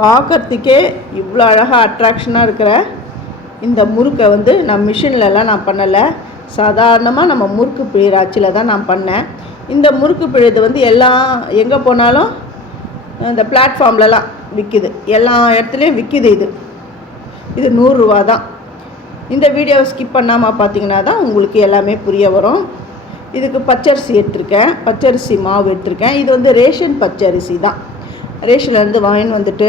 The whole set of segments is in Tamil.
பார்க்கறதுக்கே இவ்வளோ அழகாக அட்ராக்ஷனாக இருக்கிற இந்த முறுக்கை வந்து நான் மிஷின்லலாம் நான் பண்ணலை. சாதாரணமாக நம்ம முறுக்கு பிழிகிற அச்சில் தான் நான் பண்ணேன். இந்த முறுக்கு பிழிது வந்து எல்லாம் எங்கே போனாலும் இந்த பிளாட்ஃபார்ம்லலாம் விற்கிது எல்லா இடத்துலையும் விற்கிது இது. இது நூறுரூவா தான். இந்த வீடியோவை ஸ்கிப் பண்ணாமல் பார்த்தீங்கன்னா தான் உங்களுக்கு எல்லாமே புரிய வரும். இதுக்கு பச்சரிசி எடுத்திருக்கேன். பச்சரிசி மாவு எடுத்திருக்கேன். இது வந்து ரேஷன் பச்சரிசி தான். ரேஷன்லேருந்து வாங்கின்னு வந்துட்டு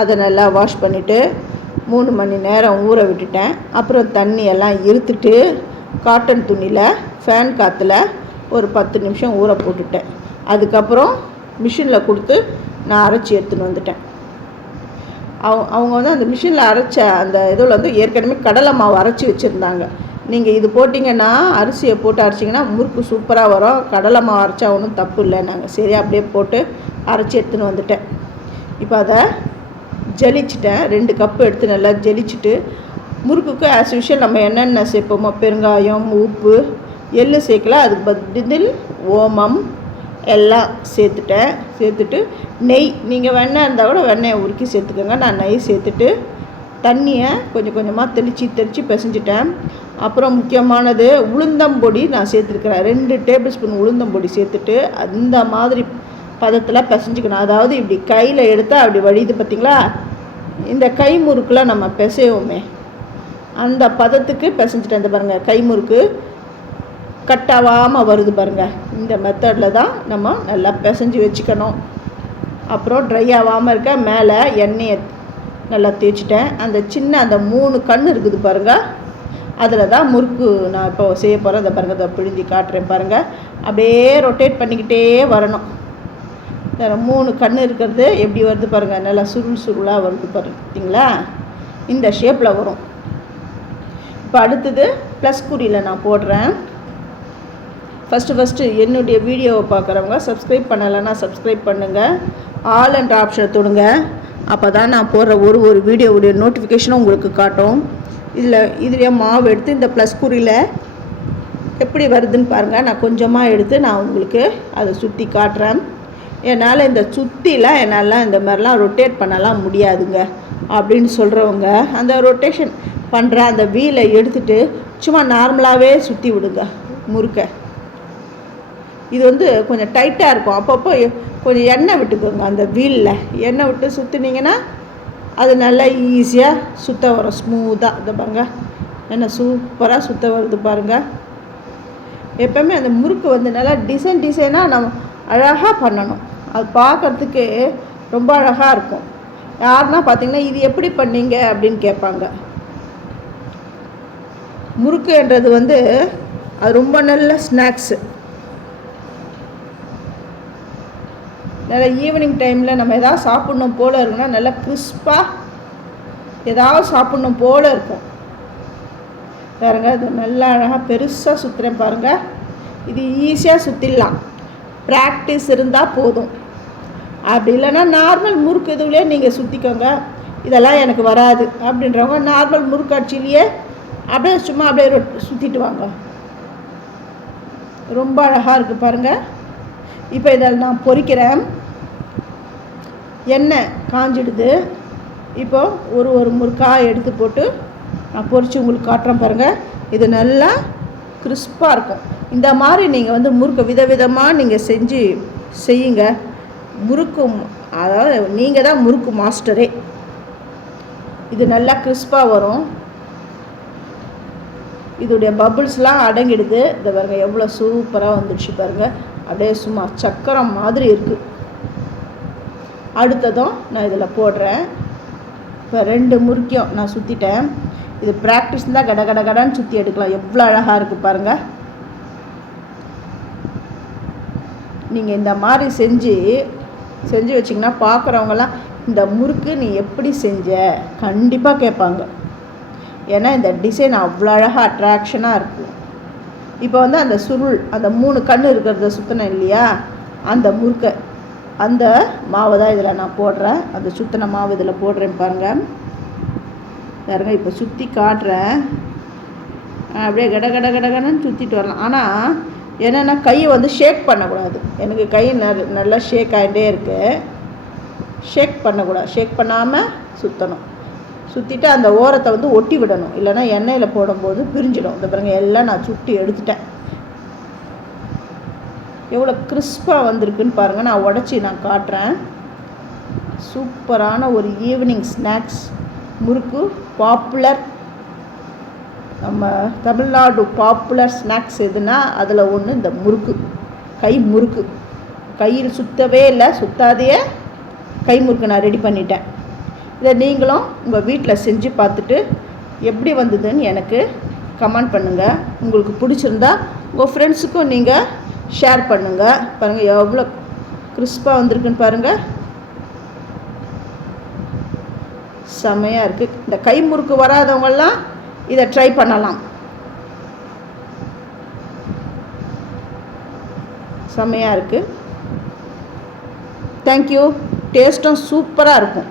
அதை நல்லா வாஷ் பண்ணிவிட்டு மூணு மணி நேரம் ஊற விட்டுட்டேன். அப்புறம் தண்ணி எல்லாம் இருத்துட்டு காட்டன் துணியில் ஃபேன் காற்றுல ஒரு பத்து நிமிஷம் ஊற போட்டுட்டேன். அதுக்கப்புறம் மிஷினில் கொடுத்து நான் அரைச்சி எடுத்துன்னு வந்துட்டேன். அவங்க அவங்க வந்து அந்த மிஷினில் அரைச்ச அந்த இதில் வந்து ஏற்கனவே கடலை மாவு அரைச்சி வச்சுருந்தாங்க. நீங்கள் இது போட்டிங்கன்னா அரிசியை போட்டு அரைச்சிங்கன்னா முறுக்கு சூப்பராக வரும். கடலை மாவு அரைச்சா ஒன்றும் தப்பு இல்லை. நாங்கள் சரி அப்படியே போட்டு அரைச்சி எடுத்துன்னு வந்துட்டேன். இப்போ அதை ஜலிச்சிட்டேன். ரெண்டு கப்பு எடுத்து நல்லா ஜலிச்சுட்டு முறுக்குக்கு ஆஸ் யூஷுவல் நம்ம என்னென்ன சேர்ப்போமோ பெருங்காயம் உப்பு எள்ளு சேர்க்கல. அதுக்கு பதில் ஓமம் எல்லாம் சேர்த்துட்டேன். சேர்த்துட்டு நெய் நீங்கள் வெண்ணெய் இருந்தால் கூட வெண்ணெயை உருக்கி சேர்த்துக்கோங்க. நான் நெய் சேர்த்துட்டு தண்ணியை கொஞ்சம் கொஞ்சமாக தெளித்து தெளித்து பிசைஞ்சிட்டேன். அப்புறம் முக்கியமானது உளுந்தம்பொடி நான் சேர்த்துருக்கிறேன். ரெண்டு டேபிள் ஸ்பூன் உளுந்தம்பொடி சேர்த்துட்டு அந்த மாதிரி பதத்தில் பிசைஞ்சிக்கணும். அதாவது இப்படி கையில் எடுத்தால் அப்படி வழியுது பார்த்திங்களா இந்த கை முறுக்கில் நம்ம பிசைவோமே. அந்த பதத்துக்கு பிசைஞ்சிட்டேன். இந்த பாருங்கள் கை முறுக்கு கட்டாவாமல் வருது பாருங்கள் இந்த மெத்தடில் தான் நம்ம நல்லா பிசைஞ்சு வச்சுக்கணும். அப்புறம் ட்ரை ஆகாமல் இருக்க மேலே எண்ணெயை நல்லா தேய்ச்சிட்டேன். அந்த சின்ன அந்த மூணு கண் இருக்குது பாருங்கள் அதில் தான் முறுக்கு நான் இப்போ செய்ய போகிறேன் அதை பாருங்கள் அதை பிழிஞ்சு காட்டுறேன் பாருங்கள் அப்படியே ரொட்டேட் பண்ணிக்கிட்டே வரணும். வேறு மூணு கண் இருக்கிறது எப்படி வருது பாருங்கள் நல்லா சுருள் சுருளாக வருது பார்த்தீங்களா இந்த ஷேப்பில் வரும். இப்போ அடுத்தது ப்ளஸ் குறியில் நான் போடுறேன். ஃபஸ்ட்டு ஃபஸ்ட்டு என்னுடைய வீடியோவை பார்க்குறவங்க சப்ஸ்கிரைப் பண்ணலைன்னா சப்ஸ்கிரைப் பண்ணுங்கள் ஆல் என்ற ஆப்ஷனை தொடுங்க. அப்போ தான் நான் போடுற ஒரு ஒரு வீடியோவுடைய நோட்டிஃபிகேஷனும் உங்களுக்கு காட்டும். இதில் இதுலேயே மாவு எடுத்து இந்த ப்ளஸ் குறியில் எப்படி வருதுன்னு பாருங்கள் நான் கொஞ்சமாக எடுத்து நான் உங்களுக்கு அதை சுற்றி காட்டுறேன். என்னால் இந்த சுற்றிலாம் என்னால் இந்த மாதிரிலாம் ரொட்டேட் பண்ணலாம் முடியாதுங்க அப்படின்னு சொல்கிறவங்க அந்த ரொட்டேஷன் பண்ணுற அந்த வீலை எடுத்துட்டு சும்மா நார்மலாகவே சுற்றி விடுங்க முறுக்கை. இது வந்து கொஞ்சம் டைட்டாக இருக்கும். அப்பப்போ கொஞ்சம் எண்ணெய் விட்டுக்கோங்க அந்த வீலில். எண்ணெய் விட்டு சுற்றுனீங்கன்னா அது நல்லா ஈஸியாக சுத்த வரும் ஸ்மூத்தாக இந்த பாருங்க. என்ன சூப்பராக சுத்த வருது பாருங்கள் எப்போவுமே அந்த முறுக்கு வந்து நல்லா டிசைன் டிசைனாக நம்ம அழகாக பண்ணணும். அது பார்க்குறதுக்கு ரொம்ப அழகாக இருக்கும். யாருன்னா பார்த்தீங்கன்னா இது எப்படி பண்ணீங்க? அப்படின்னு கேட்பாங்க. முறுக்குன்றது வந்து அது ரொம்ப நல்ல ஸ்நாக்ஸு நல்லா ஈவினிங் டைமில் நம்ம எதாவது சாப்பிட்ணும் போல் இருக்குன்னா நல்லா கிறிஸ்பாக ஏதாவது சாப்பிட்ணும் போல் இருக்கும். பாருங்க இது நல்லா அழகாக பெருசாக சுற்றுறேன் பாருங்கள் இது ஈஸியாக சுற்றிடலாம் ப்ராக்டிஸ் இருந்தால் போதும். அப்படி இல்லைன்னா நார்மல் முறுக்கு இதுவிலே நீங்கள் சுற்றிக்கோங்க இதெல்லாம் எனக்கு வராது அப்படின்றவங்க நார்மல் முறுக்காட்சியிலேயே அப்படியே சும்மா அப்படியே ரொட் சுற்றிட்டு வாங்க. ரொம்ப அழகாக இருக்குது பாருங்கள் இப்போ இதை நான் பொறிக்கிறேன். எண்ணெய் காஞ்சிடுது. இப்போ ஒரு ஒரு முறுக்காக எடுத்து போட்டு நான் பொறித்து உங்களுக்கு காட்டுறேன் பாருங்கள் இது நல்லா கிறிஸ்பாக இருக்கும். இந்த மாதிரி நீங்கள் வந்து முறுக்கு விதவிதமாக நீங்கள் செஞ்சு செய்யுங்க. முறுக்கு அதாவது நீங்கள் தான் முறுக்கு மாஸ்டரே. இது நல்லா கிறிஸ்பாக வரும். இதோடைய பபுள்ஸ்லாம் அடங்கிடுது. இந்த பாருங்க எவ்வளோ சூப்பராக வந்துடுச்சு பாருங்கள் அப்படியே சும்மா சக்கரம் மாதிரி இருக்குது அடுத்ததும் நான் இதில் போடுறேன். இப்போ ரெண்டு முறுக்கியம் நான் சுற்றிட்டேன் இது ப்ராக்டிஸ் தான் கட கட கடன்னு சுற்றி எடுக்கலாம். எவ்வளோ அழகாக இருக்குது பாருங்கள் நீங்கள் இந்த மாதிரி செஞ்சு செஞ்சு வச்சிங்கன்னா பார்க்குறவங்கலாம் இந்த முறுக்கு நீ எப்படி செஞ்ச? கண்டிப்பாக கேட்பாங்க. ஏன்னா இந்த டிசைன் அவ்வளோ அழகாக அட்ராக்ஷனாக இருக்கும். இப்போ வந்து அந்த சுருள் அந்த மூணு கண் இருக்கிறத சுற்றினேன் இல்லையா? அந்த முறுக்கை அந்த மாவை தான் இதில் நான் போடுறேன். அந்த சுத்தின மாவு இதில் போடுறேன் பாருங்கள் பாருங்க இப்போ சுற்றி காட்டுறேன். அப்படியே கட கட கடகடன்னு சுற்றிட்டு வரலாம். ஆனால் என்னென்னா கையை வந்து ஷேக் பண்ணக்கூடாது. எனக்கு கை ந நல்லா ஷேக் ஆகிட்டே இருக்குது ஷேக் பண்ணக்கூடாது. ஷேக் பண்ணாமல் சுற்றணும் சுற்றிட்டு அந்த ஓரத்தை வந்து ஒட்டி விடணும். இல்லைன்னா எண்ணெயில் போடும்போது பிரிஞ்சிடும். இந்த பாருங்கள் எல்லாம் நான் சுட்டி எடுத்துட்டேன். எவ்வளோ கிறிஸ்பாக வந்திருக்குன்னு பாருங்கள் நான் உடச்சி நான் காட்டுறேன். சூப்பரான ஒரு ஈவினிங் ஸ்நாக்ஸ் முறுக்கு பாப்புலர் நம்ம தமிழ்நாடு பாப்புலர் ஸ்நாக்ஸ் எதுனா அதில் ஒன்று இந்த முறுக்கு. கை முறுக்கு. கையில் சுத்தவே இல்லை சுத்தாதையே கை முறுக்கு நான் ரெடி பண்ணிட்டேன். இதை நீங்களும் உங்கள் வீட்டில் செஞ்சு பார்த்துட்டு எப்படி வந்ததுன்னு எனக்கு கமெண்ட் பண்ணுங்கள் உங்களுக்கு பிடிச்சிருந்தா உங்கள் ஃப்ரெண்ட்ஸுக்கும் நீங்கள் ஷேர் பண்ணுங்கள் பாருங்கள் எவ்வளோ கிறிஸ்பாக வந்திருக்குன்னு பாருங்கள் செமையாக இருக்குது இந்த கை முறுக்கு வராதவங்கெல்லாம் இதை ட்ரை பண்ணலாம். செமையாக இருக்குது தேங்க்யூ டேஸ்ட்டும் சூப்பராக இருக்கும்.